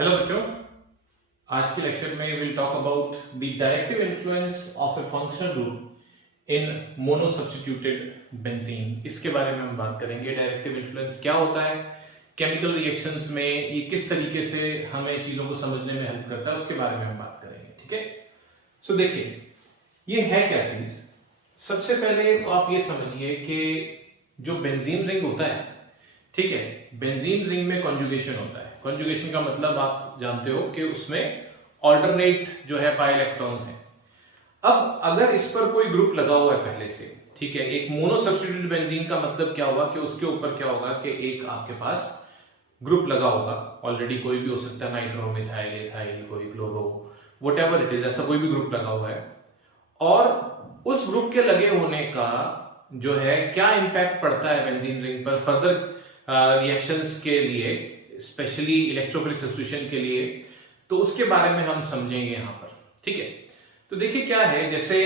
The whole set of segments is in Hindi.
हेलो बच्चों, आज के लेक्चर में will talk about the directive influence of A functional group in mono substituted benzene. इसके बारे में हम बात करेंगे। डायरेक्टिव इन्फ्लुएंस क्या होता है, केमिकल रिएक्शंस में ये किस तरीके से हमें चीजों को समझने में हेल्प करता है, उसके बारे में हम बात करेंगे। ठीक है, सो देखिए ये है क्या चीज। सबसे पहले तो आप ये समझिए कि जो बेंजीन रिंग होता है, ठीक है, बेंजीन रिंग में कॉन्जुगेशन होता है। कॉन्जुगेशन का मतलब आप जानते हो कि उसमें ऑल्टरनेट जो है पाई इलेक्ट्रॉन्स हैं। अब अगर इस पर कोई ग्रुप लगा हुआ है पहले से, ठीक है, एक मोनो सब्स्टिट्यूटेड बेंजीन का मतलब क्या होगा कि उसके ऊपर क्या होगा कि एक आपके पास ग्रुप लगा होगा ऑलरेडी, कोई भी हो सकता है, नाइट्रो, मिथाइल, एथाइल, कोई क्लोरो, व्हाटएवर इट इज, ऐसा कोई भी ग्रुप लगा हुआ है। और उस ग्रुप के लगे होने का जो है क्या इंपैक्ट पड़ता है बेंजीन रिंग पर फर्दर रिएक्शंस के लिए, स्पेशली इलेक्ट्रोफिलिक सब्स्टिट्यूशन के लिए, तो उसके बारे में हम समझेंगे यहां पर। ठीक है, तो देखिए क्या है, जैसे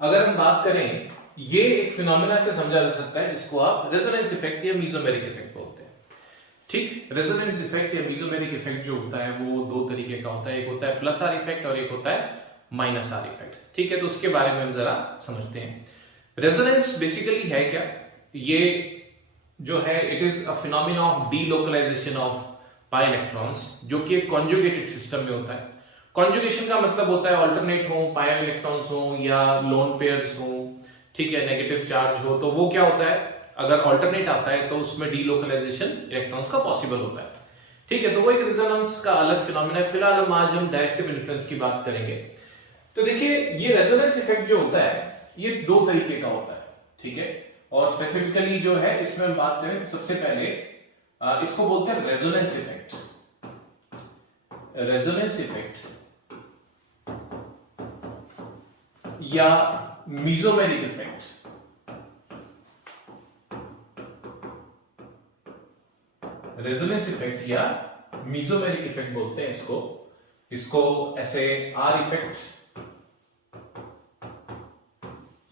अगर हम बात करें, ये एक फिनोमेना से समझा जा सकता है जिसको आप रेजोनेंस इफेक्ट या मीजोमेरिक इफेक्ट बोलते हैं। ठीक, रेजोनेंस इफेक्ट या मीजोमेरिक इफेक्ट जो होता है वो दो तरीके का होता है, एक होता है प्लस आर इफेक्ट और एक होता है माइनस आर इफेक्ट। ठीक है, तो उसके बारे में हम जरा समझते हैं। रेजोनेंस बेसिकली है क्या, ये जो है it is a phenomena of delocalization of pi electrons, जो कि एक कॉन्जुगेटेड सिस्टम में होता है। कॉन्जुगेशन का मतलब होता है ऑल्टरनेट हो, पाई इलेक्ट्रॉन्स हो या लोन पेयर्स हो, ठीक है, नेगेटिव चार्ज हो, तो वो क्या होता है, अगर ऑल्टरनेट आता है तो उसमें डीलोकलाइजेशन इलेक्ट्रॉन्स का पॉसिबल होता है। ठीक है, तो वो एक रेजोनेंस का अलग फिनोमेना है। फिलहाल हम आज हम डायरेक्टिव इन्फ्लुएंस की बात करेंगे। तो देखिए ये रेजोनेंस इफेक्ट जो होता है ये दो तरीके का होता है। ठीक है, और स्पेसिफिकली जो है इसमें हम बात करें तो सबसे पहले इसको बोलते हैं रेजोनेंस इफेक्ट। रेजोनेंस इफेक्ट या मीजोमेरिक इफेक्ट। रेजोनेंस इफेक्ट या मीजोमेरिक इफेक्ट बोलते हैं इसको ऐसे आर इफेक्ट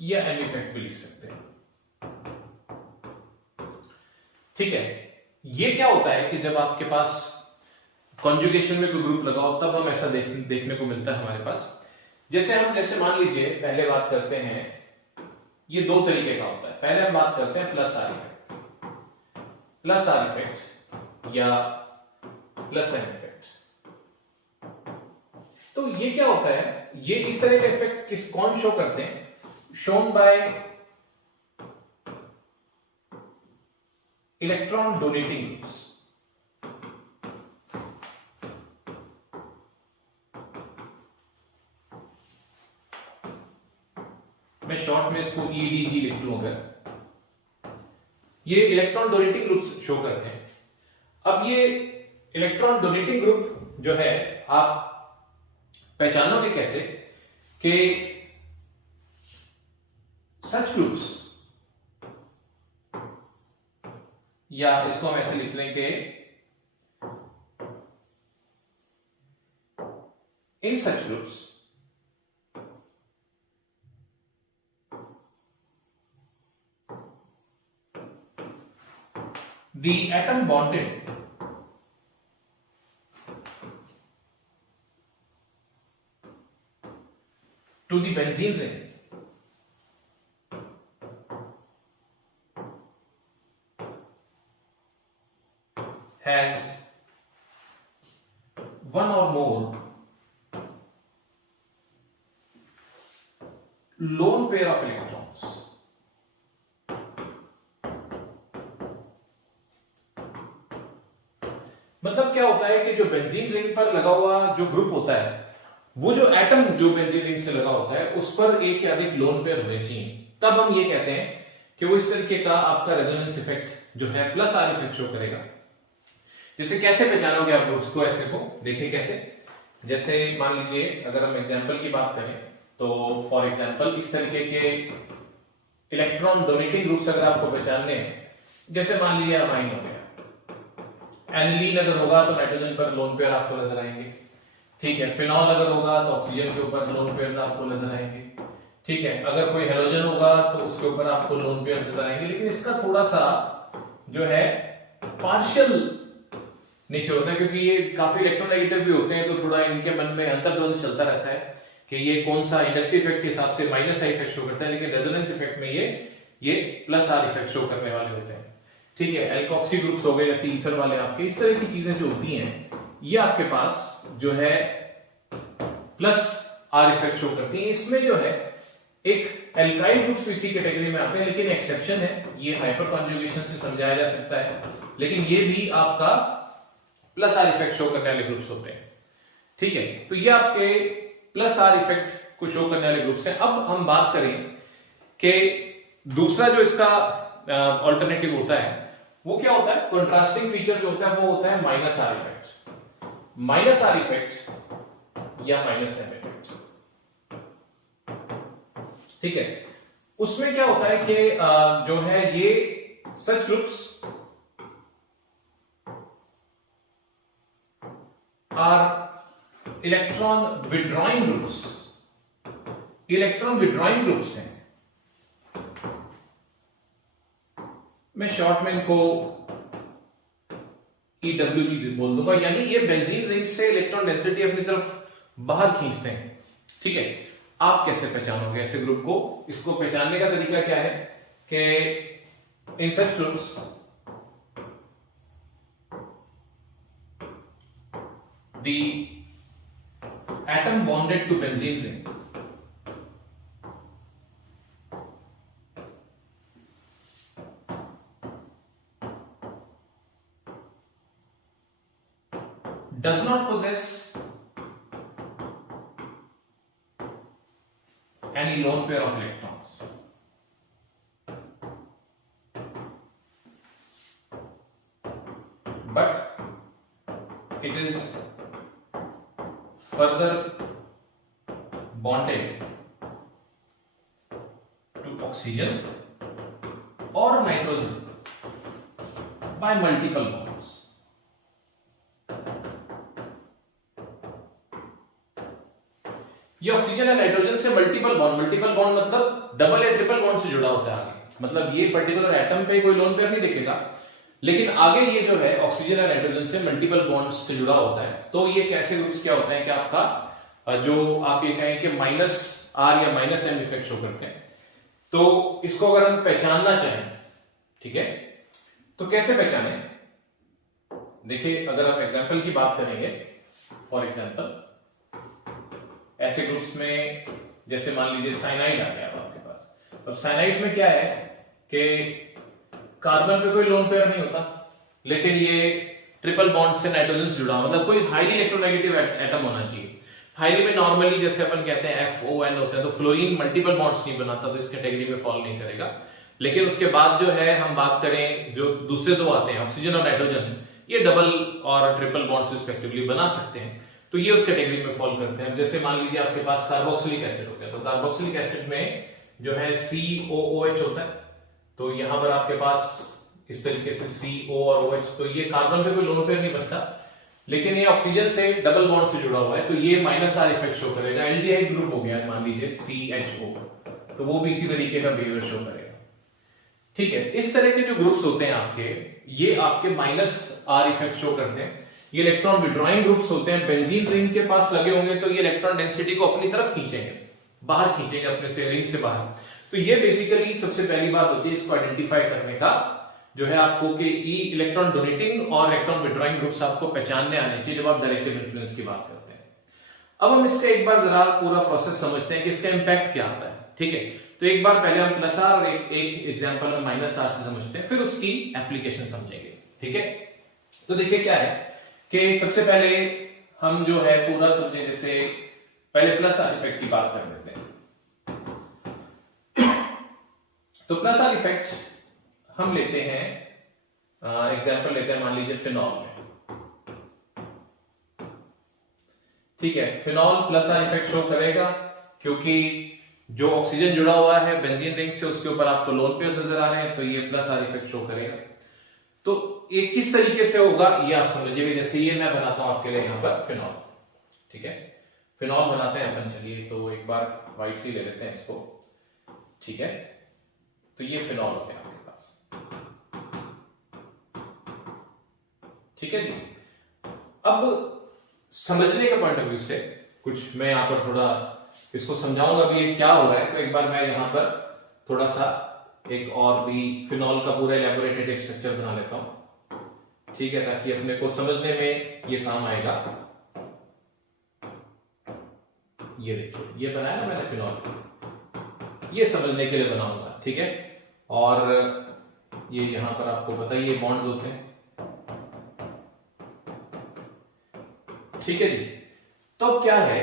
या एम इफेक्ट भी लिख सकते हैं। ठीक है, ये क्या होता है कि जब आपके पास कॉन्जुगेशन में कोई ग्रुप लगा हो तब हम ऐसा देखने को मिलता है हमारे पास। जैसे मान लीजिए, पहले बात करते हैं, ये दो तरीके का होता है। पहले हम बात करते हैं plus are effect, plus are effect या प्लस एन इफेक्ट। तो ये क्या होता है, ये इस तरह का इफेक्ट कौन शो करते हैं, shown by electron donating groups. मैं शॉर्ट में इसको EDG लिख लूं अगर, ये इलेक्ट्रॉन डोनेटिंग ग्रुप्स शो करते हैं। अब ये इलेक्ट्रॉन डोनेटिंग ग्रुप जो है आप पहचानोगे कैसे कि सच ग्रुप्स, या इसको हम ऐसे लिख लें कि in such groups the atom bonded to the benzene ring has one or more lone pair of electrons. मतलब क्या होता है कि जो बेंजीन रिंग पर लगा हुआ जो ग्रुप होता है, वो जो एटम जो बेंजीन रिंग से लगा होता है उस पर एक या अधिक लोन पेयर होने चाहिए। तब हम ये कहते हैं कि वो इस तरीके का आपका रेजोनेंस इफेक्ट जो है प्लस आर इफेक्ट शो करेगा। जैसे कैसे पहचानोगे आप ग्रुप्स को, ऐसे को देखिए कैसे। जैसे मान लीजिए अगर हम एग्जांपल की बात करें तो फॉर एग्जांपल इस तरीके के इलेक्ट्रॉन डोनेटिंग ग्रुप्स अगर आपको पहचानने हैं, जैसे मान लीजिए अमाइन हो गया, एनिलीन अगर होगा तो नाइट्रोजन पर लोन पेयर आपको नजर आएंगे। ठीक है, फिनॉल अगर होगा तो ऑक्सीजन के ऊपर लोन पेयर आपको नजर आएंगे। ठीक है, अगर कोई हेलोजन होगा तो उसके ऊपर आपको लोन पेयर नजर आएंगे। लेकिन इसका थोड़ा सा जो है पार्शियल नीचे होता है, क्योंकि ये काफी इलेक्ट्रोनेगेटिव भी होते हैं, तो थोड़ा इनके मन में अंतर्द्वंद चलता रहता है कि ये कौन सा इंडक्टिव इफेक्ट के हिसाब से माइनस आई इफेक्ट शो करता है, लेकिन रेजोनेंस इफेक्ट में ये प्लस आर इफेक्ट शो करने वाले होते हैं। ठीक है, एल्कोक्सी ग्रुप्स हो गए जैसे ईथर वाले आपके, इस तरह की चीजें जो होती हैं ये आपके पास जो है प्लस आर इफेक्ट शो करती है। इसमें जो है एक एल्काइल ग्रुप्स इसी कैटेगरी में आते हैं, लेकिन एक्सेप्शन है, ये हाइपर कॉन्जुगेशन से समझाया जा सकता है, लेकिन ये भी आपका प्लस आर इफेक्ट शो करने वाले ग्रुप्स होते हैं। ठीक है, तो ये आपके प्लस आर इफेक्ट को शो करने वाले ग्रुप्स हैं। अब हम बात करें कि दूसरा जो इसका ऑल्टरनेटिव होता है वो क्या होता है, कंट्रास्टिंग फीचर जो होता है वो होता है minus are effect, minus are effect या माइनस एम इफेक्ट। ठीक है, उसमें क्या होता है कि जो है ये such groups are electron withdrawing groups, electron withdrawing groups हैं। मैं शॉर्ट में इनको EWG बोल दूंगा, यानी ये बेंजीन रिंग से इलेक्ट्रॉन डेंसिटी अपनी तरफ बाहर खींचते हैं। ठीक है, आप कैसे पहचानोगे ऐसे ग्रुप को? इसको पहचानने का तरीका क्या है कि in such groups the atom bonded to benzene ring does not possess any lone pair of electrons, but it is further bonded to oxygen or nitrogen by multiple bonds. ये ऑक्सीजन और नाइट्रोजन से मल्टीपल बॉन्ड मतलब डबल या ट्रिपल बॉन्ड से जुड़ा होता है आगे, मतलब ये पर्टिकुलर एटम पे कोई लोन पेयर नहीं दिखेगा, लेकिन आगे ये जो है ऑक्सीजन और नाइट्रोजन से मल्टीपल बॉन्ड्स से जुड़ा होता है। तो ये कैसे ग्रुप्स क्या होते हैं कि आपका जो आप ये कहें कि माइनस आर या माइनस एम इफेक्ट शो करते हैं। तो इसको अगर हम पहचानना चाहें, ठीक है, तो कैसे पहचाने? देखिए, अगर आप एग्जाम्पल की बात करेंगे, फॉर एग्जाम्पल ऐसे ग्रुप्स में जैसे मान लीजिए साइनाइड आ गया आपके पास। अब साइनाइड में क्या है कि कार्बन पे कोई लोन पेयर नहीं होता, लेकिन ये ट्रिपल बॉन्ड से नाइट्रोजन से जुड़ा, मतलब कोई हाईली इलेक्ट्रोनेगेटिव एटम होना चाहिए। हाईली में नॉर्मली जैसे अपन कहते हैं FON होता है, तो फ्लोरीन मल्टीपल बॉन्ड्स नहीं बनाता, तो इस कैटेगरी में फॉल नहीं करेगा। लेकिन उसके बाद जो है हम बात करें जो दूसरे दो आते हैं ऑक्सीजन और नाइट्रोजन, ये डबल और ट्रिपल बॉन्ड्स रिस्पेक्टिवली बना सकते हैं, तो ये उस कैटेगरी में फॉल करते हैं। जैसे मान लीजिए आपके पास कार्बोक्सिलिक एसिड हो गया, तो कार्बोक्सिलिक एसिड में जो है COOH होता है, तो यहां पर आपके पास इस तरीके से CO और OH, तो ये कार्बन पे कोई लोन पेयर नहीं बचता, लेकिन ये ऑक्सीजन से डबल बॉन्ड से जुड़ा हुआ है, तो ये माइनस आर इफेक्ट शो करेगा। एल्डिहाइड ग्रुप हो गया मान लीजिए CHO, तो वो भी इसी तरीके का बिहेवियर शो करेगा। ठीक है, इस तरह के जो ग्रुप्स होते हैं आपके, ये आपके माइनस आर इफेक्ट शो करते हैं। ये इलेक्ट्रॉन विड्रॉइंग ग्रुप्स होते हैं, बेंजीन रिंग के पास लगे होंगे तो ये इलेक्ट्रॉन डेंसिटी को अपनी तरफ खींचेंगे, बाहर खींचेंगे अपने से रिंग से बाहर। तो ये बेसिकली सबसे पहली बात होती है इसको आइडेंटिफाई करने का, जो है आपको कि ई इलेक्ट्रॉन डोनेटिंग और इलेक्ट्रॉन विड्रॉइंग ग्रुप्स आपको पहचानने आने चाहिए जब आप डायरेक्टिव इन्फ्लुएंस की बात करते हैं। अब हम इसका एक बार जरा पूरा प्रोसेस समझते हैं कि इसका इंपैक्ट क्या आता है। ठीक है, तो एक बार पहले हम प्लस आर एक एग्जांपल में माइनस आर से समझते हैं, फिर उसकी एप्लीकेशन समझेंगे। ठीक है, तो देखिए क्या है कि सबसे पहले हम जो है पूरा समझे, जैसे पहले प्लस आर इफेक्ट की बात कर लेते हैं। तो प्लस आर इफेक्ट हम लेते हैं, एग्जांपल लेते हैं मान लीजिए फिनॉल में। ठीक है, phenol plus are effect show करेगा क्योंकि जो ऑक्सीजन जुड़ा हुआ है बेंजीन रिंग से उसके ऊपर आपको लोन पेयर्स नजर आ रहे हैं, तो ये प्लस आर इफेक्ट शो करेगा। तो ये किस तरीके से होगा ये आप समझिएगा। जैसे ये मैं बनाता हूं आपके लिए यहां पर फिनॉल, ठीक है, फिनॉल बनाते हैं अपन। चलिए तो एक बार व्हाइट सी ले लेते हैं इसको। ठीक है, तो ये फिनॉल हो गया आपके पास। ठीक है जी, अब समझने के पॉइंट ऑफ व्यू से कुछ मैं यहाँ पर थोड़ा इसको समझाऊंगा भी ये क्या हो रहा है। तो एक बार मैं यहाँ पर थोड़ा सा एक और भी फिनॉल का पूरा इलेबोरेटेड एक स्ट्रक्चर बना लेता हूं, ठीक है, ताकि अपने को समझने में ये काम आएगा। ये देखिए, ये बनाया ना मैंने फिनॉल, ये समझने के लिए बनाऊंगा, ठीक है। और ये यहां पर आपको पता ही ये बॉन्ड्स होते हैं, ठीक है जी। तो अब क्या है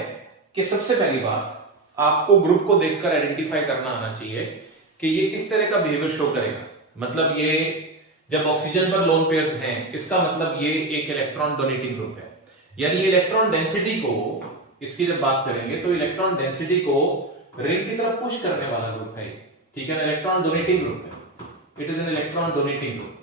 कि सबसे पहली बात आपको ग्रुप को देखकर आइडेंटिफाई करना आना चाहिए कि ये किस तरह का बिहेवियर शो करेगा। मतलब ये जब ऑक्सीजन पर लोन पेयर्स हैं, इसका मतलब ये एक इलेक्ट्रॉन डोनेटिंग ग्रुप है, यानी ये इलेक्ट्रॉन डेंसिटी को, इसकी जब बात करेंगे तो इलेक्ट्रॉन डेंसिटी को रिंग की तरफ पुश करने वाला ग्रुप है, ठीक है ना, इलेक्ट्रॉन डोनेटिंग ग्रुप है, it is an electron donating group,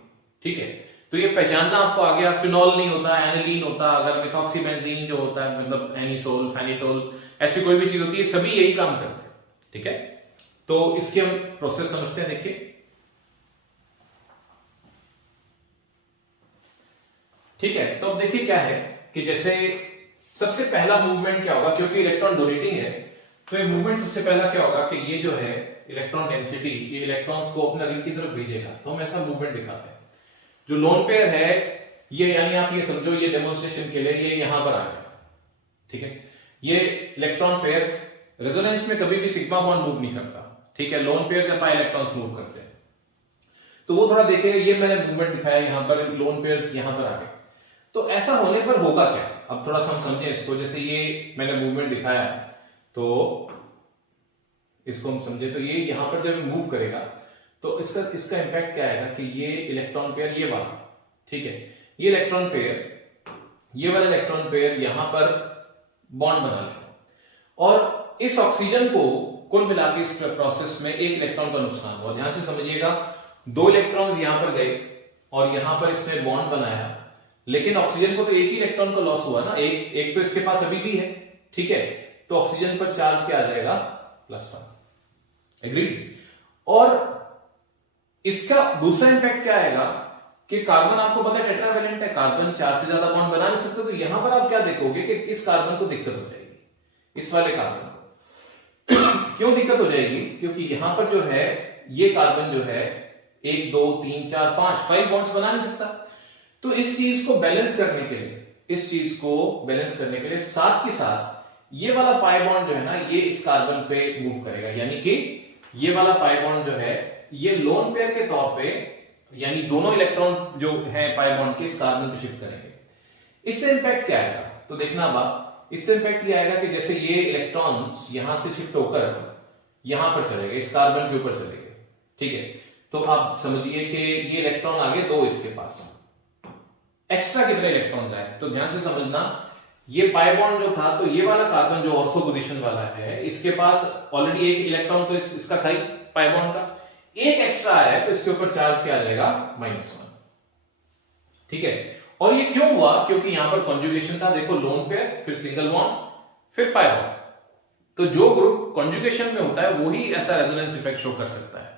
ठीक है। तो ये पहचानना आपको आ गया। फिनॉल नहीं होता, एनिलीन होता, अगर मिथॉक्सीबेंजीन जो होता है, मतलब एनिसोल, फेनिटोल, ऐसी कोई भी चीज होती है, सभी यही काम करते हैं, ठीक है। तो इसकी हम प्रोसेस समझते हैं, देखिए, ठीक है। तो अब देखिए क्या है कि जैसे सबसे पहला मूवमेंट क्या होगा, क्योंकि इलेक्ट्रॉन डोनेटिंग है, तो ये मूवमेंट सबसे पहला क्या होगा कि ये जो है इलेक्ट्रॉन डेंसिटी, ये इलेक्ट्रॉन्स को अपना रिंग की तरफ भेजेगा। तो हम ऐसा मूवमेंट दिखाते हैं। जो लोन पेयर है ये, यानी आप ये समझो, ये डेमोन्स्ट्रेशन के लिए ये यहां पर आ गया, ठीक है। ये इलेक्ट्रॉन पेयर रेजोनेंस में कभी भी सिग्मा बॉन्ड मूव नहीं करता, ठीक है। लोन पेयर या पाई इलेक्ट्रॉन्स मूव करते हैं। तो वो थोड़ा देखेगा, ये मैंने मूवमेंट दिखाया यहां पर, लोन पेयर्स यहां पर आ गए। तो ऐसा होने पर होगा क्या, अब थोड़ा सा हम समझें इसको। जैसे ये मैंने मूवमेंट दिखाया, तो इसको हम समझे, तो ये यहां पर जब मूव करेगा तो इसका इंपैक्ट क्या आएगा कि ये इलेक्ट्रॉन पेयर, ये वाला, ठीक है, ये इलेक्ट्रॉन पेयर, ये वाला इलेक्ट्रॉन पेयर यहां पर बॉन्ड बना लेगा, और इस ऑक्सीजन को कुल मिला के इस प्रोसेस में एक इलेक्ट्रॉन का नुकसान हुआ। ध्यान से समझिएगा, दो इलेक्ट्रॉन्स यहां पर गए और यहां पर इसने बॉन्ड बनाया, लेकिन ऑक्सीजन को तो एक ही इलेक्ट्रॉन का लॉस हुआ ना, एक तो इसके पास अभी भी है, ठीक है। तो ऑक्सीजन पर चार्ज क्या आ जाएगा, +1, एग्रीड। और इसका दूसरा इंपैक्ट क्या आएगा कि कार्बन, आपको पता है टेट्रावैलेंट है, कार्बन 4 से ज्यादा बॉन्ड बना नहीं सकते। तो यहां पर आप क्या देखोगे कि इस कार्बन को दिक्कत हो जाएगी, इस वाले कार्बन को। क्यों दिक्कत हो जाएगी, क्योंकि यहां पर जो है ये कार्बन जो है 1 2 3 4 5 बॉन्ड्स बना नहीं सकता। तो इस चीज को बैलेंस करने के लिए, इस चीज को बैलेंस करने के लिए साथ के साथ ये वाला पाई बॉन्ड जो है ना, ये इस कार्बन पे मूव करेगा, यानी कि ये वाला पाई बॉन्ड जो है ये लोन पेयर के तौर पे, यानी दोनों इलेक्ट्रॉन जो है पाई बॉन्ड के, इस कार्बन पे शिफ्ट करेंगे। इससे इंपैक्ट क्या आएगा, तो देखना अब, इससे इंपैक्ट ये आएगा कि जैसे ये इलेक्ट्रॉन्स यहां से शिफ्ट होकर यहां पर चलेंगे, इस कार्बन के ऊपर चलेंगे, ठीक है। तो आप समझिए कि ये इलेक्ट्रॉन आगे 2 इसके पास, एक्स्ट्रा कितने इलेक्ट्रॉन्स आए, तो ध्यान से समझना। ये पाई बॉन्ड जो था, तो ये वाला कार्बन जो ऑर्थो पोजीशन वाला है, इसके पास ऑलरेडी एक इलेक्ट्रॉन तो इसका था ही पाई बॉन्ड का, एक एक्स्ट्रा आया है, तो इसके ऊपर चार्ज क्या आ जाएगा, -1, ठीक है। और ये क्यों हुआ, क्योंकि यहां पर कॉन्जुगेशन था, देखो, लोन पेयर, फिर सिंगल बॉन्ड, फिर पाई बॉन्ड। तो जो ग्रुप कॉन्जुगेशन में होता है वही ऐसा रेजोनेंस इफेक्ट शो कर सकता है,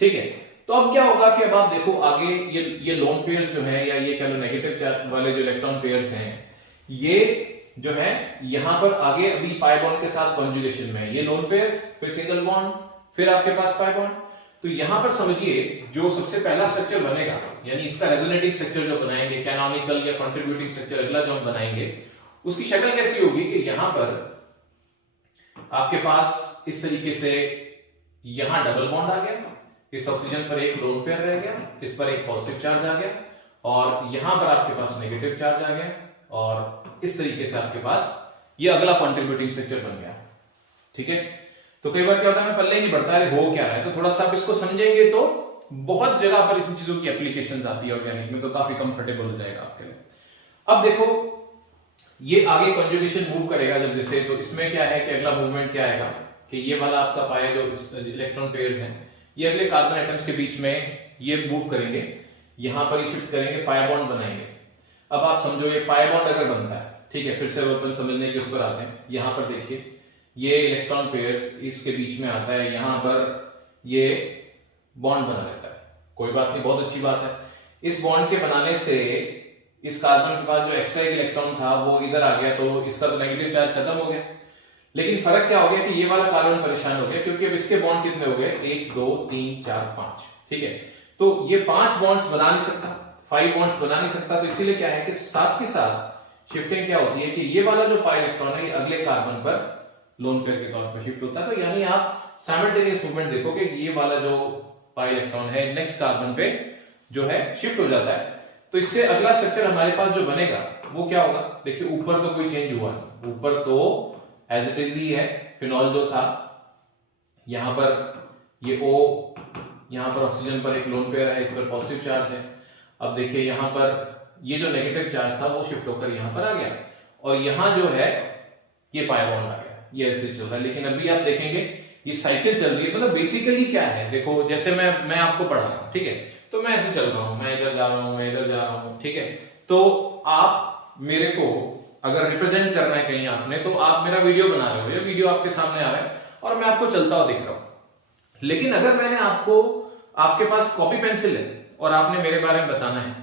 ठीक है। तो अब क्या होगा कि अब आप देखो आगे, ये लोन पेयर्स जो है, या ये कह लो नेगेटिव चार्ज वाले जो इलेक्ट्रॉन पेयर्स हैं, ये जो है यहां पर आगे अभी पाई बॉन्ड के साथ कॉन्जुगेशन में है, ये लोन पेयर्स, फिर सिंगल बॉन्ड, फिर आपके पास पाई बॉन्ड। तो यहां पर समझिए जो सबसे पहला स्ट्रक्चर बनेगा, यानी इसका रेजोनेटिंग स्ट्रक्चर जो बनाएंगे, कैनोनिकल या कंट्रीब्यूटिंग स्ट्रक्चर अगला जो हम बनाएंगे, उसकी शक्ल कैसी होगी कि यहां पर आपके पास इस तरीके से यहां डबल बॉन्ड आ गया, इस ऑक्सीजन पर एक लोन पेयर रह गया, इस पर एक पॉजिटिव चार्ज आ गया, और यहां पर आपके पास नेगेटिव चार्ज आ गया, और इस तरीके से आपके पास ये अगला कंट्रीब्यूटिंग स्ट्रक्चर बन गया, ठीक है। तो कई बार क्या होता है, मैं पल्ले नहीं बढ़ता है, हो क्या रहा है, तो थोड़ा सा आप इसको समझेंगे तो बहुत जगह पर इन चीजों की एप्लीकेशन आती है ऑर्गेनिक में, तो काफी कंफर्टेबल हो जाएगा आपके लिए। अब देखो, ये आगे कंजुगेशन मूव करेगा जब, जैसे, तो इसमें क्या है कि अगला मूवमेंट क्या आएगा कि ये वाला आपका पाया जो इलेक्ट्रॉन पेयर्स हैं, ये अगले कार्बन एटम्स के बीच में ये मूव करेंगे, यहां पर ही शिफ्ट करेंगे, पाई बॉन्ड बनाएंगे। अब आप समझो ये पाई बॉन्ड अगर बनता है, ठीक है, फिर से अपन समझने के उस पर आते हैं। यहां पर देखिए ये इलेक्ट्रॉन पेयर्स इसके बीच में आता है, यहां पर ये बॉन्ड बना लेता है, कोई बात नहीं, बहुत अच्छी बात है। इस बॉन्ड के बनाने से इस कार्बन के पास जो एक्स्ट्रा एक इलेक्ट्रॉन था वो इधर आ गया, तो इसका तो नेगेटिव चार्ज खत्म हो गया। लेकिन फर्क क्या हो गया कि ये वाला कार्बन परेशान हो गया, क्योंकि अब इसके बॉन्ड कितने हो गए, 1 2 3 4 5, ठीक है। तो ये 5 बॉन्ड्स बना नहीं सकता, 5 बॉन्ड्स बना नहीं सकता, तो इसीलिए क्या है कि साथ के साथ शिफ्टिंग क्या होती है कि ये वाला जो पाई इलेक्ट्रॉन है ये अगले कार्बन पर लोन पेयर के तौर पर शिफ्ट होता है। तो यानी आप साइमल्टेनियस मूवमेंट देखोगे, ये वाला जो पाई इलेक्ट्रॉन है नेक्स्ट कार्बन पे जो है शिफ्ट हो जाता है। तो इससे अगला स्ट्रक्चर हमारे पास जो बनेगा वो क्या होगा, देखिए ऊपर तो कोई चेंज हुआ नहीं, ऊपर तो एज इट इज ही है। फिनॉल जो था यहां पर ये O, यहां पर ऑक्सीजन पर एक लोन पेयर है, इस पर पॉजिटिव चार्ज है। अब देखिए यहां पर ये जो नेगेटिव चार्ज था वो शिफ्ट होकर यहां पर आ गया, और यहां जो है ये पाई बॉन्ड आ गया, ये ऐसे चल रहा है। लेकिन अभी आप देखेंगे ये साइकिल चल रही है, मतलब बेसिकली क्या है, देखो जैसे मैं आपको पढ़ा रहा हूं, ठीक है, तो मैं ऐसे चल रहा हूं, मैं इधर जा रहा हूं, मैं इधर जा रहा हूं, ठीक है। तो आप मेरे को अगर रिप्रेजेंट करना है कहीं आपने, तो आप मेरा वीडियो बना रहे हो, ये वीडियो आपके सामने आ रहा है और मैं आपको चलता हुआ दिख रहा हूं। लेकिन अगर मैंने आपको, आपके पास कॉपी पेंसिल है और आपने मेरे बारे में बताना है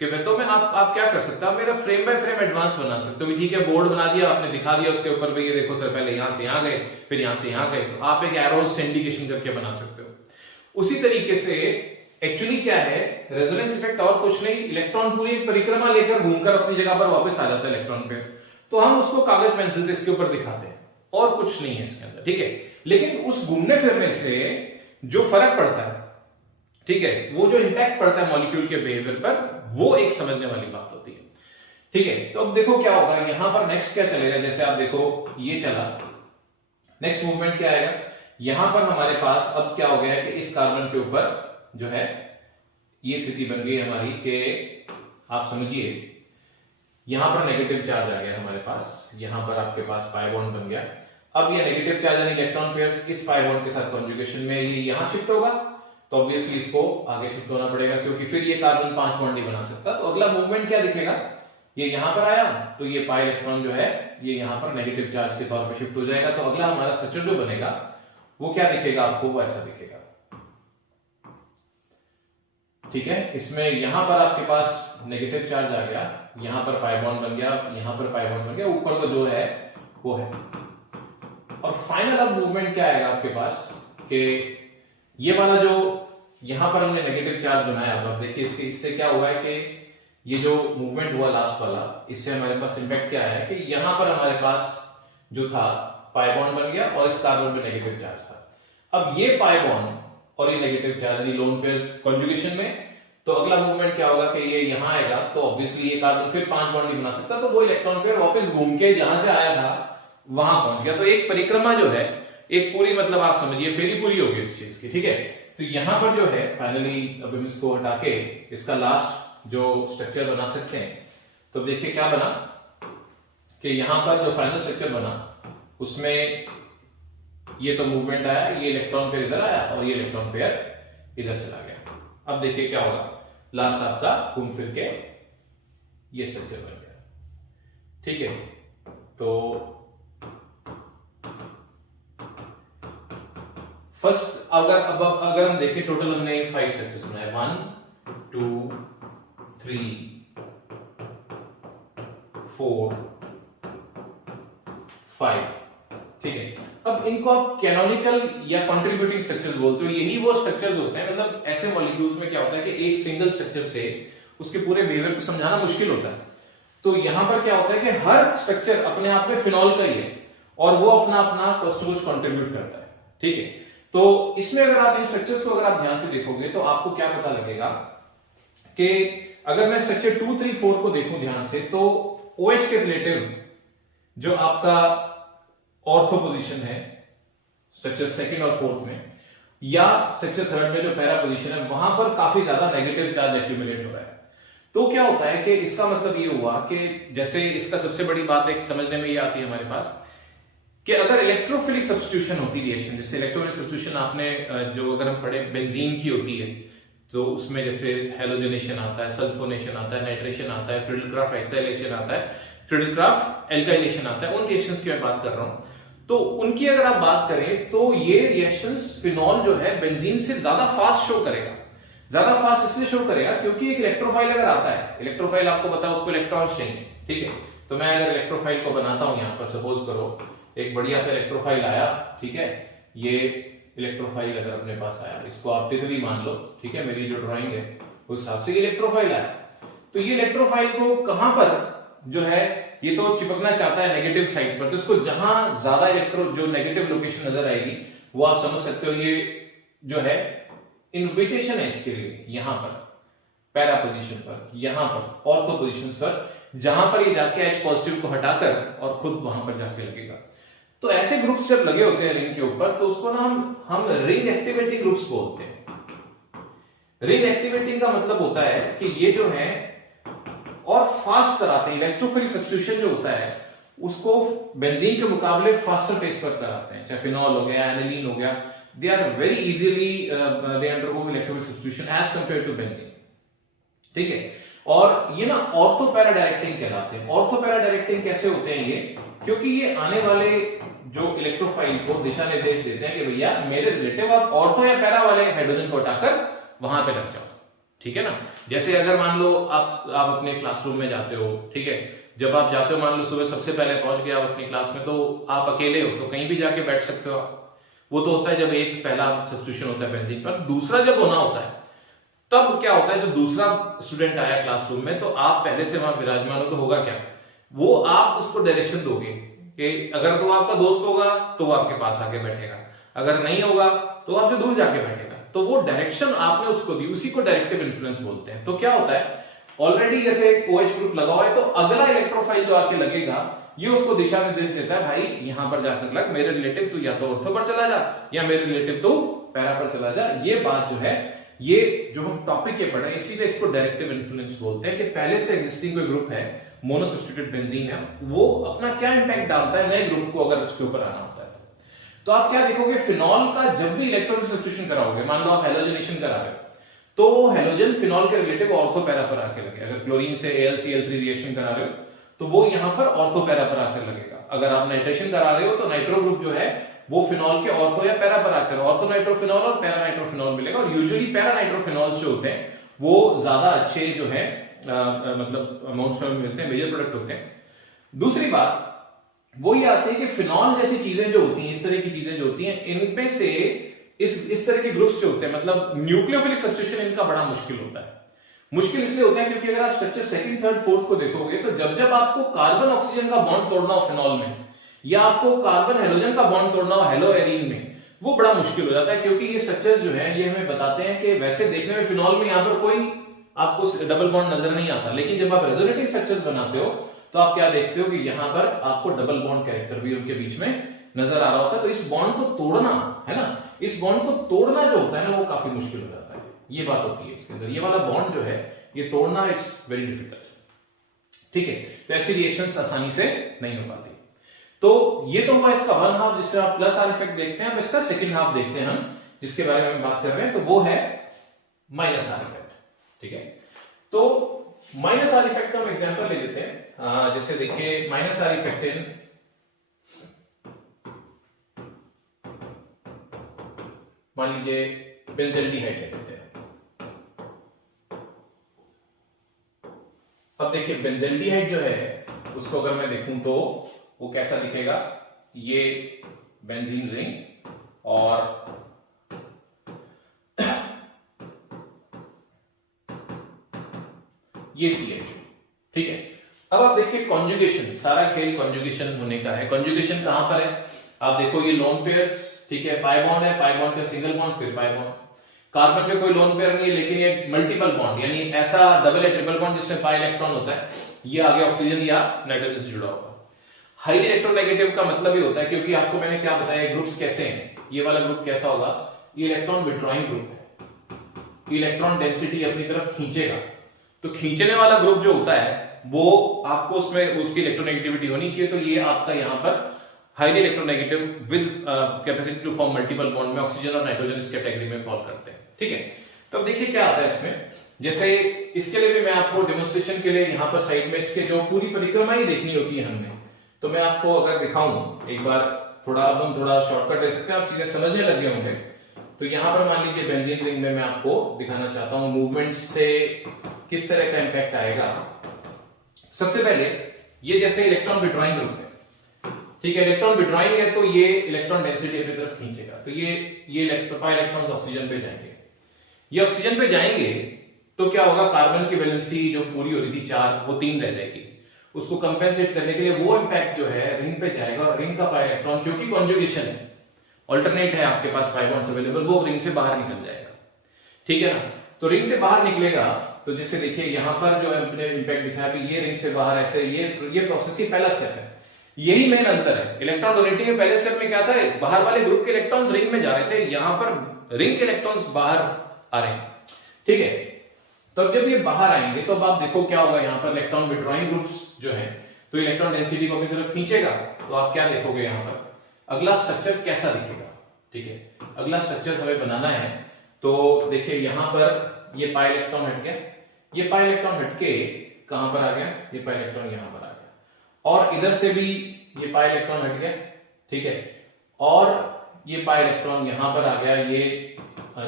तो मैं आप क्या कर सकते हो, आप मेरा फ्रेम बाय फ्रेम एडवांस बना सकते हो। ठीक है, बोर्ड बना दिया आपने, दिखा दिया उसके ऊपर भी, ये देखो सर पहले यहां से यहां गए, फिर यहां से यहां गए, तो आप एक एरोज से इंडिकेशन करके बना सकते हो। उसी तरीके से एक्चुअली क्या है, रेजोनेंस इफेक्ट और कुछ नहीं, इलेक्ट्रॉन पूरी परिक्रमा लेकर घूमकर अपनी जगह पर वापस आ जाता है इलेक्ट्रॉन पे, तो हम उसको कागज पेंसिल से इसके ऊपर दिखाते हैं और कुछ नहीं है इसके अंदर, ठीक है। लेकिन उस घूमने फिरने से जो फर्क पड़ता है, ठीक है, वो जो इंपैक्ट पड़ता है मॉलिक्यूल के बिहेवियर पर, वो एक समझने वाली बात होती है, ठीक है। तो अब देखो क्या होगा, यहां पर नेक्स्ट क्या चलेगा, जैसे आप देखो ये चला, नेक्स्ट मूवमेंट क्या आएगा, यहां पर हमारे पास अब क्या हो गया है कि इस कार्बन के ऊपर जो है ये स्थिति बन गई हमारी कि आप समझिए यहां पर नेगेटिव चार्ज आ गया हमारे पास, यहां पर आपके पास पाई बॉन्ड बन गया। अब ये नेगेटिव चार्ज यानी इलेक्ट्रॉन पेयर्स इस पाई बॉन्ड के साथ कॉन्जुगेशन में ये यहां शिफ्ट होगा, तो ऑब्वियसली इसको आगे शिफ्ट होना पड़ेगा, क्योंकि फिर ये कार्बन 5 बॉन्ड नहीं बना सकता। तो अगला मूवमेंट क्या दिखेगा, ये यहां पर आया, तो ये पाई इलेक्ट्रॉन जो है ये यहां पर नेगेटिव चार्ज के तौर पर शिफ्ट हो जाएगा। तो अगला हमारा स्ट्रक्चर जो बनेगा वो क्या दिखेगा आपको, वो ऐसा दिखेगा, ठीक है। इसमें यहां पर आपके पास नेगेटिव चार्ज आ गया, यहां पर पाई बॉन्ड बन गया, यहां पर पाई बॉन्ड बन गया, ऊपर तो जो है वो है। और फाइनल अब मूवमेंट क्या आएगा आपके पास कि ये वाला जो यहां पर हमने नेगेटिव चार्ज बनाया, अब देखिए इससे क्या हुआ है कि ये जो मूवमेंट हुआ लास्ट वाला, इससे हमारे पास इंपैक्ट क्या है कि यहां पर हमारे पास जो था पाई बॉन्ड बन गया और इस कार्बन पे नेगेटिव चार्ज था। अब ये पाई बॉन्ड और ये नेगेटिव चार्ज यानी लोन पेयर्स कॉन्जुगेशन में, तो अगला मूवमेंट क्या होगा कि ये यहां आएगा, तो ऑब्वियसली ये कार्बन फिर 5 बॉन्ड नहीं बना सकता, तो वो इलेक्ट्रॉन पेयर वापस घूम के जहां से आया था वहां पहुंच गया। तो एक परिक्रमा जो है, एक पूरी, मतलब आप समझिए फेरी पूरी होगी इस चीज की, ठीक है। तो यहां पर जो है फाइनली, अब हम इसको हटा के इसका लास्ट जो स्ट्रक्चर बना सकते हैं, तो देखिए क्या बना कि यहां पर जो फाइनल स्ट्रक्चर बना उसमें ये तो मूवमेंट आया, ये इलेक्ट्रॉन पेयर इधर आया और ये इलेक्ट्रॉन पेयर इधर चला गया। अब देखिए क्या होगा, लास्ट आपका घूम फिर के ये स्ट्रक्चर बन गया, ठीक है। तो फर्स्ट अगर हम देखें, टोटल हमने 5 स्ट्रक्चर्स बनाए, 1 2 3 4 5, ठीक है। अब इनको आप कैनोनिकल या कंट्रीब्यूटिंग स्ट्रक्चर्स बोलते हो। यही वो स्ट्रक्चर्स होते हैं, मतलब ऐसे मॉलिक्यूल्स में क्या होता है कि एक सिंगल स्ट्रक्चर से उसके पूरे बिहेवियर को समझाना मुश्किल होता है। तो यहां पर क्या होता है कि हर स्ट्रक्चर अपने आप में फिनॉल का ही है और वो अपना अपना कुछ तो कुछ कंट्रीब्यूट करता है, ठीक है। तो इसमें अगर आप इन स्ट्रक्चर्स को अगर आप ध्यान से देखोगे तो आपको क्या पता लगेगा कि अगर मैं स्ट्रक्चर 2 3 4 को देखूं ध्यान से, तो OH के रिलेटिव जो आपका ऑर्थो पोजीशन है स्ट्रक्चर 2nd और 4th में, या स्ट्रक्चर 3rd में जो पैरा पोजीशन है, वहां पर काफी ज्यादा नेगेटिव चार्ज एक्यूमुलेट हो रहा है। तो क्या होता है कि इसका मतलब ये हुआ कि जैसे इसका सबसे बड़ी बात एक समझने में ये आती है हमारे पास कि अगर इलेक्ट्रोफिलिक सब्स्टिट्यूशन होती रिएक्शन, जैसे इलेक्ट्रोफिलिक सब्स्टिट्यूशन आपने जो अगर हम पढ़े बेंजीन की होती है, तो उसमें जैसे हेलोजनेशन आता है, सल्फोनेशन आता है, नाइट्रेशन आता है, फ्रिडलक्राफ्ट एसाइलेशन आता है, फ्रिडलक्राफ्ट एल्काइलेशन आता है, उन रिएक्शंस की मैं बात कर रहा हूं। तो उनकी अगर आप बात करें तो ये रिएक्शंस फिनॉल जो है बेंजीन से ज्यादा फास्ट शो करेगा, ज्यादा फास्ट इसलिए शो करेगा क्योंकि एक इलेक्ट्रोफाइल अगर आता है, इलेक्ट्रोफाइल आपको पता है उसको इलेक्ट्रॉन्स चाहिए, ठीक है। तो मैं अगर इलेक्ट्रोफाइल को बनाता हूं यहाँ पर, सपोज करो एक बढ़िया सा इलेक्ट्रोफाइल आया, ठीक है, ये इलेक्ट्रोफाइल अगर अपने पास आया, इसको आप तितली मान लो, ठीक है, मेरी जो ड्राइंग है उस हिसाब से इलेक्ट्रोफाइल आया। तो ये इलेक्ट्रोफाइल को कहां पर जो है ये तो चिपकना चाहता है नेगेटिव साइड पर, तो इसको जहां ज्यादा जो नेगेटिव लोकेशन नजर आएगी वो आप समझ सकते हो ये जो है इन्विटेशन है इसके लिए, यहां पर पैरा पोजीशन पर, यहां पर ऑर्थो पोजीशंस पर, जहां पर ये जाके H पॉजिटिव को हटाकर और खुद वहां पर जाके लगेगा। तो ऐसे ग्रुप्स जब लगे होते हैं रिंग के ऊपर तो उसको ना हम रिंग एक्टिवेटिंग ग्रुप्स बोलते हैं। रिंग एक्टिवेटिंग का मतलब होता है कि ये जो है और फास्ट कराते हैं, इलेक्ट्रोफिलिक सब्स्टिट्यूशन जो होता है उसको बेंजीन के मुकाबले फास्टर पेस पर कराते हैं, चाहे फिनॉल हो गया, एनिलीन हो गया, they are very easily they undergo electrophilic substitution as compare to benzene, ठीक है। और ये ना ऑर्थो पैरा डायरेक्टिंग कहलाते हैं। ऑर्थो पैरा डायरेक्टिंग कैसे होते हैं ये, क्योंकि ये आने वाले जो इलेक्ट्रोफाइल को दिशा निर्देश देते हैं कि भैया मेरे रिलेटिव आप ऑर्थो या पैरा वाले हाइड्रोजन को हटाकर वहां पे लग जाओ, ठीक है ना। जैसे अगर मान लो आप अपने क्लासरूम में जाते हो, ठीक है, जब आप जाते हो मान लो सुबह सबसे पहले पहुंच गए आप अपनी क्लास में, तो आप अकेले हो तो कहीं भी जाके बैठ सकते हो आप। वो तो होता है जब एक पहला सब्स्टिट्यूशन होता है बेंजीन पर। दूसरा जब होना होता है तब क्या होता है, जो दूसरा स्टूडेंट आया क्लासरूम में तो आप पहले से वहां विराजमान हो, तो होगा क्या, वो आप उसको डायरेक्शन दोगे कि अगर तो आपका दोस्त होगा तो वो आपके पास आके बैठेगा, अगर नहीं होगा तो आपसे दूर जाके बैठेगा। तो वो डायरेक्शन आपने उसको दी, उसी को डायरेक्टिव इन्फ्लुएंस बोलते हैं। तो क्या होता है, ऑलरेडी जैसे एक OH ग्रुप लगा हुआ है तो अगला इलेक्ट्रोफाइल जो आके लगेगा ये उसको दिशा निर्देश देता है, भाई यहां पर जाकर लग, मेरे रिलेटिव तू या तो ऑर्थो पर चला जा या मेरे रिलेटिव तू पैरा पर चला जा। ये बात जो है, ये जो हम टॉपिक ये पढ़े इसीलिए इसको डायरेक्टिव इन्फ्लुएंस बोलते हैं कि पहले से एग्जिस्टिंग कोई ग्रुप है, मोनो सब्स्टिट्यूटेड बेंजीन है, वो अपना क्या इंपैक्ट डालता है नए ग्रुप को अगर उसके ऊपर आना होता है। तो आप क्या देखोगे, फिनॉल का जब भी इलेक्ट्रॉनिक सब्स्टिट्यूशन कराओगे, मान लो आप हेलोजनेशन करा रहे हो तो हेलोजन फिनॉल के रिलेटिव ऑर्थो पैरा पर आके लगे। अगर क्लोरीन से AlCl3 रिएक्शन करा रहे हो तो वो यहां पर ऑर्थो पैरा पर आकर लगेगा। अगर आप नाइट्रेशन करा रहे हो तो नाइट्रो ग्रुप जो है वो फिनॉल के ऑर्थो या पैरा पर आकर ऑर्थो नाइट्रोफिनॉल और पैरा नाइट्रोफिनॉल मिलेगा। और यूजुअली पैरा नाइट्रोफिनॉल्स जो होते हैं वो ज्यादा अच्छे जो है मतलब अमाउंट्स में मिलते हैं, मेजर प्रोडक्ट होते हैं। दूसरी बात वो ये आती है कि फिनॉल जैसी चीजें जो होती हैं, इस तरह की चीजें जो होती हैं, इनपे से इस तरह के ग्रुप्स जो होते हैं, मतलब न्यूक्लियोफिलिक सब्स्टिट्यूशन इनका बड़ा मुश्किल होता है। मुश्किल इसलिए होता है क्योंकि अगर आप स्ट्रक्चर सेकंड, थर्ड, फोर्थ को देखोगे तो जब जब आपको कार्बन ऑक्सीजन का बॉन्ड तोड़ना हो फिनॉल में, या आपको कार्बन हेलोजन का बॉन्ड तोड़ना हो हेलो एरीन में, वो बड़ा मुश्किल हो जाता है। क्योंकि ये स्ट्रक्चर्स जो है ये हमें बताते हैं कि वैसे देखने में फिनॉल में यहाँ पर कोई आपको डबल बॉन्ड नजर नहीं आता, लेकिन जब आप रेजोनेटिव स्ट्रक्चर्स बनाते हो तो आप क्या देखते हो कि यहाँ पर आपको डबल बॉन्ड कैरेक्टर भी उनके बीच में नजर आ रहा होता है। तो इस बॉन्ड को तोड़ना है ना, इस बॉन्ड को तोड़ना जो होता है ना वो काफी मुश्किल हो जाता है। ये बात होती है इसके अंदर, ये वाला बॉन्ड जो है ये तोड़ना इट्स वेरी डिफिकल्ट, ठीक है। तो ऐसी रिएक्शंस आसानी से नहीं हो पाती। तो ये तो हुआ इसका वन हाफ जिससे आप प्लस आर इफेक्ट देखते हैं। अब इसका सेकंड हाफ देखते हैं हम, जिसके बारे में हम बात कर रहे हैं, तो वो है माइनस आर इफेक्ट, ठीक है। तो माइनस आर इफेक्ट का हम एग्जांपल ले लेते हैं। जैसे देखिए माइनस आर इफेक्ट इन मान लीजिए बेंजल्डिहाइड ले लेते हैं। अब देखिए बेंजल्डिहाइड जो है उसको अगर मैं देखूं तो वो कैसा दिखेगा, ये बेंजीन रिंग और ये CH, ठीक है। अब आप देखिए कॉन्जुगेशन, सारा खेल कॉन्जुगेशन होने का है। कॉन्जुगेशन कहां पर है, आप देखो ये लोन पेयर्स, ठीक है, पाई बॉन्ड है, पाई बॉन्ड का सिंगल बॉन्ड फिर पाई बॉन्ड। कार्बन पे कोई लोन पेयर नहीं है, लेकिन ये मल्टीपल बॉन्ड यानी ऐसा डबल या ट्रिपल बॉन्ड जिसमें पाई इलेक्ट्रॉन होता है, ये आगे ऑक्सीजन या नाइट्रोजन से जुड़ा होगा। हाई इलेक्ट्रोनेगेटिव का मतलब ये होता है, क्योंकि आपको मैंने क्या बताया ग्रुप्स कैसे हैं, ये वाला ग्रुप कैसा होगा, ये इलेक्ट्रॉन विड्रॉइंग ग्रुप है, इलेक्ट्रॉन डेंसिटी अपनी तरफ खींचेगा। तो खींचने वाला ग्रुप जो होता है वो आपको उसमें उसकी इलेक्ट्रोनेगेटिविटी होनी चाहिए। तो ये आपका यहां पर highly electronegative with capacity to form multiple bond में ऑक्सीजन और नाइट्रोजन इस कैटेगरी में फॉल करते हैं, ठीक है। तो अब देखिए क्या आता है इसमें, जैसे इसके लिए भी मैं आपको डेमोन्स्ट्रेशन के लिए यहाँ पर साइड में इसके जो पूरी परिक्रमा ही देखनी होती है हमने, तो मैं आपको अगर दिखाऊं एक बार, थोड़ा अब हम थोड़ा शॉर्टकट ले सकते हैं, आप चीजें समझने लग गए होंगे। तो यहां पर मान लीजिए बेंजीन रिंग में मैं आपको दिखाना चाहता हूं मूवमेंट से किस तरह का इंपैक्ट आएगा। सबसे पहले ये जैसे इलेक्ट्रॉन विड्रॉइंग ग्रुप है, ठीक है, इलेक्ट्रॉन विड्रॉइंग है तो ये इलेक्ट्रॉन डेंसिटी अपनी तरफ खींचेगा, तो ये इलेक्ट्रॉन ऑक्सीजन पे जाएंगे। ये ऑक्सीजन पे जाएंगे तो क्या होगा, कार्बन की वैलेंसी जो पूरी हो रही थी 4 वो 3 रह जाएगी। उसको कंपेंसेट करने के लिए वो इंपैक्ट जो है रिंग पे जाएगा और रिंग का पाई इलेक्ट्रॉन, क्योंकि कॉन्जुगेशन है, ऑल्टरनेट है आपके पास पाई बॉन्ड्स अवेलेबल, वो रिंग से बाहर निकल जाएगा, ठीक है ना। तो रिंग से बाहर निकलेगा तो जैसे देखिए यहां पर जो हमने इंपैक्ट दिखाया ये रिंग से बाहर ऐसे ये प्रोसेस ही पहला स्टेप है। यही मेन अंतर है। इलेक्ट्रॉन डोनेटिंग के पहले स्टेप में क्या था, बाहर वाले ग्रुप के इलेक्ट्रॉन्स रिंग में जा रहे थे, यहां पर रिंग के इलेक्ट्रॉन्स बाहर आ रहे हैं, ठीक है। तो जब ये बाहर आएंगे तो अब आप देखो क्या होगा, यहां पर इलेक्ट्रॉन विड्रॉइंग ग्रुप्स जो है तो इलेक्ट्रॉन डेंसिटी को अपनी तरफ खींचेगा, तो आप क्या देखोगे यहां पर अगला स्ट्रक्चर कैसा दिखेगा, ठीक है। अगला स्ट्रक्चर हमें बनाना है तो देखिए यहां पर ये पाई इलेक्ट्रॉन हट गया, ये पाई इलेक्ट्रॉन हटके कहां पर आ गया, ये पाई इलेक्ट्रॉन यहां पर आ गया, और इधर से भी ये पाई इलेक्ट्रॉन हट गया, ठीक है, और ये पाई इलेक्ट्रॉन यहां पर आ गया, ये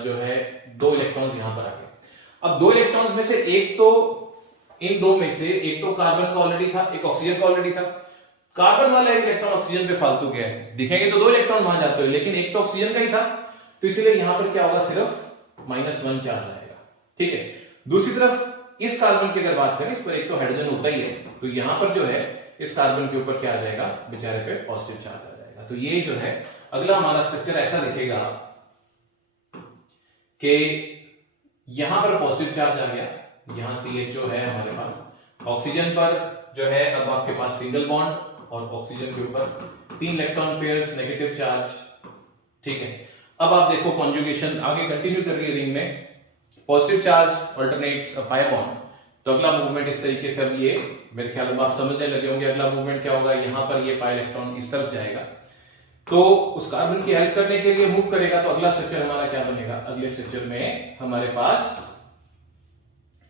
जो है 2 इलेक्ट्रॉन्स यहां पर आ गए। अब 2 इलेक्ट्रॉन्स में से एक तो इन 2 में से एक तो कार्बन का ऑलरेडी था, एक ऑक्सीजन का ऑलरेडी था। कार्बन वाला एक इलेक्ट्रॉन ऑक्सीजन पे फालतू गया है, दिखेंगे तो 2 इलेक्ट्रॉन वहां जाते हैं, लेकिन एक तो ऑक्सीजन का ही था, तो इसलिए यहां पर क्या होगा, सिर्फ -1 चार्ज आएगा, ठीक है। दूसरी तरफ इस कार्बन की अगर बात करें, इस पर एक तो हाइड्रोजन होता ही है, तो यहां पर जो है इस कार्बन के ऊपर क्या आ जाएगा, बेचारे पे पॉजिटिव चार्ज आ जाएगा। तो ये जो है अगला हमारा स्ट्रक्चर ऐसा दिखेगा कि यहां पर पॉजिटिव चार्ज आ गया, यहां CHO है हमारे पास, ऑक्सीजन पर जो है अब आपके पास सिंगल बॉन्ड और ऑक्सीजन के ऊपर 3 इलेक्ट्रॉन पेयर्स नेगेटिव चार्ज, ठीक है। अब आप देखो कॉन्जुगेशन आगे कंटिन्यू कर रही है रिंग में, positive charge alternates pi bond, तो अगला मूवमेंट इस तरीके से, अब ये मेरे ख्याल में आप समझने लगे होंगे अगला मूवमेंट क्या होगा, यहां पर ये पाई इलेक्ट्रॉन इस तरफ जाएगा तो उस कार्बन की हेल्प करने के लिए मूव करेगा, तो अगला स्ट्रक्चर हमारा क्या बनेगा, अगले स्ट्रक्चर में हमारे पास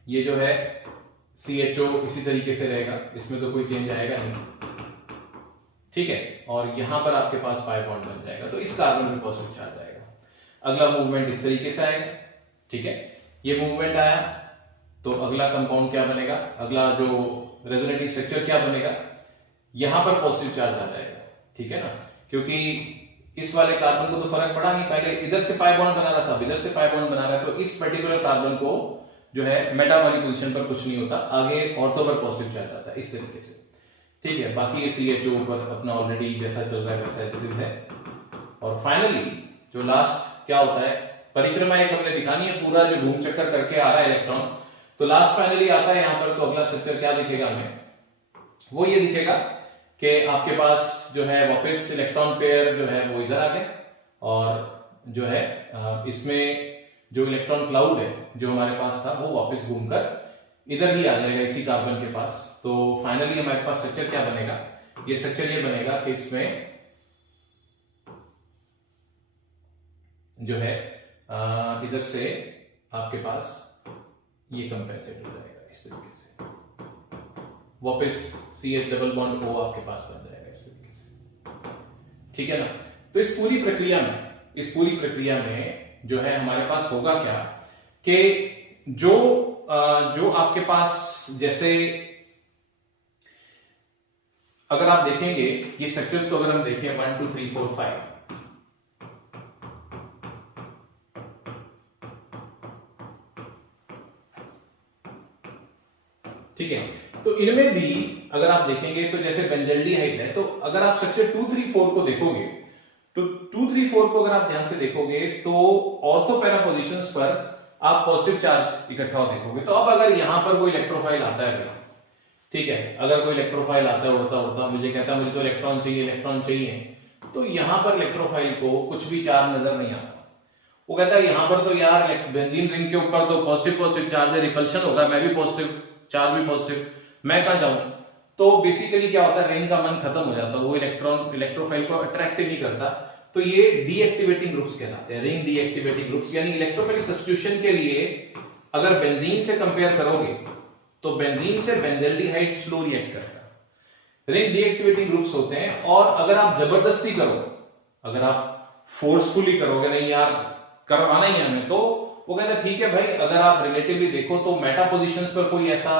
ये जो है CHO इसी तरीके से रहेगा, इसमें तो कोई चेंज आएगा नहीं, ठीक है, और यहां पर आपके पास पाई बॉन्ड बन जाएगा, तो इस कार्बन में पॉजिटिव चार्ज आएगा। अगला मूवमेंट इस तरीके से आएगा, ठीक है, ये मूवमेंट आया तो अगला कंपाउंड क्या बनेगा, अगला जो रेजोनेटिंग स्ट्रक्चर क्या बनेगा, यहां पर पॉजिटिव चार्ज आ जाएगा, ठीक है ना, क्योंकि इस वाले कार्बन को तो फर्क पड़ा नहीं, पहले इधर से पाई बॉन्ड बना रहा था, इधर से पाई बॉन्ड बना रहा है, तो इस पर्टिकुलर कार्बन को जो है मेटा वाली पोजीशन पर कुछ नहीं होता, आगे ऑर्थो पर पॉजिटिव चार्ज आता है, इस तरीके से, ठीक है। बाकी ये CHO ऊपर अपना ऑलरेडी जैसा चल रहा है वैसा एज इट इज है। और फाइनली जो लास्ट क्या होता है, परिक्रमा एक हमने दिखानी है, पूरा जो घूम चक्कर करके आ रहा है इलेक्ट्रॉन, तो लास्ट फाइनली आता है यहां पर, तो अगला स्ट्रक्चर क्या दिखेगा हमें, वो ये दिखेगा कि आपके पास जो है वापस इलेक्ट्रॉन पेयर जो है वो इधर आ गए, और जो है इसमें जो इलेक्ट्रॉन क्लाउड है जो हमारे पास था वो वापस घूमकर इधर ही आ जाएगा इसी कार्बन के पास। तो फाइनली हमारे पास स्ट्रक्चर क्या बनेगा, ये स्ट्रक्चर ये बनेगा कि इसमें जो है इधर से आपके पास ये कंपेंसेट हो जाएगा इस तरीके से, वापस CH डबल बॉन्ड O आपके पास बन जाएगा इस तरीके से, ठीक है ना। तो इस पूरी प्रक्रिया में जो है हमारे पास होगा क्या कि जो आपके पास, जैसे अगर आप देखेंगे ये स्ट्रक्चर्स को, अगर हम देखें 1 2 3 4 5, ठीक है, तो इनमें भी अगर आप देखेंगे तो जैसे बेंजल्डिहाइड है, तो अगर आप स्ट्रक्चर 2 3 4 को देखोगे तो 2 3 4 को अगर आप ध्यान से देखोगे तो ऑर्थो पैरा पोजीशंस पर आप पॉजिटिव चार्ज इकट्ठा देखोगे। तो अब अगर यहां पर कोई इलेक्ट्रोफाइल आता है, ठीक है, अगर कोई इलेक्ट्रोफाइल आता है उड़ता मुझे कहता है मुझे तो इलेक्ट्रॉन चाहिए, तो यहां पर इलेक्ट्रोफाइल को कुछ भी चार्ज नजर नहीं आता, वो कहता है यहां पर तो यार बेंजीन रिंग के ऊपर तो पॉजिटिव चार्ज है, रिपल्शन होगा, मैं भी पॉजिटिव चार्ज भी पॉजिटिव, मैं कहां जाऊं। तो बेसिकली क्या होता है, रिंग का मन खत्म हो जाता है, वो इलेक्ट्रोफाइल को अट्रैक्ट नहीं करता, तो ये डीएक्टिवेटिंग ग्रुप्स कहलाते हैं, रिंग डीएक्टिवेटिंग ग्रुप्स। यानी इलेक्ट्रोफाइल सब्स्टिट्यूशन के लिए अगर बेंजीन से कंपेयर करोगे तो बेंजीन से बेंजल्डिहाइड स्लो रिएक्ट करता है, रिंग डीएक्टिवेटिंग ग्रुप्स होते हैं। और अगर आप जबरदस्ती करो, अगर आप फोर्सफुली करोगे, नहीं यार करवाना ही है हमें, तो वो कहता है ठीक है भाई, अगर आप रिलेटिवली देखो तो मेटा पोजिशंस पर कोई ऐसा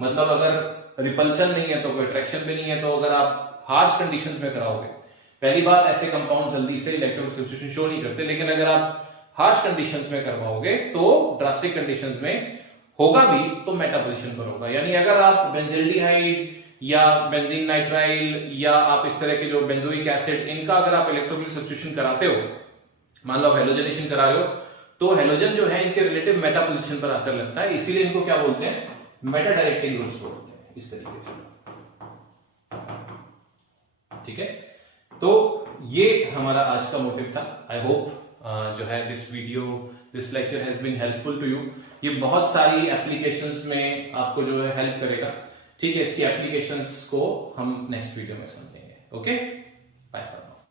मतलब अगर रिपल्शन नहीं है तो कोई अट्रैक्शन भी नहीं है, तो अगर आप हार्श कंडीशंस में कराओगे, पहली बात ऐसे कंपाउंड जल्दी से इलेक्ट्रोफिलिक सब्स्टिट्यूशन शो नहीं करते, लेकिन अगर आप हार्श कंडीशंस में करवाओगे तो ड्रास्टिक कंडीशंस में होगा भी तो मेटा पोजीशन पर होगा। यानी अगर आप बेंजल्डिहाइड या बेंजीन नाइट्राइल या आप इस तरह के जो बेंजोइक एसिड, इनका अगर आप इलेक्ट्रोफिलिक सब्स्टिट्यूशन कराते हो, मान लो हेलोजनेशन करा रहे हो, तो हेलोजन जो है इनके रिलेटिव मेटा पोजीशन पर आकर लगता है, इसीलिए इनको क्या बोलते हैं, मेटा डायरेक्टिंग ग्रुप्स बोलते हैं, इस तरीके से। ठीक है, तो ये हमारा आज का मोटिव था। आई होप जो है this lecture has been helpful to you. ये बहुत सारी एप्लीकेशंस में आपको जो है हेल्प करेगा। ठीक है, इसकी एप्लीकेशंस को हम नेक्स्ट वीडियो में समझेंगे। Okay, bye.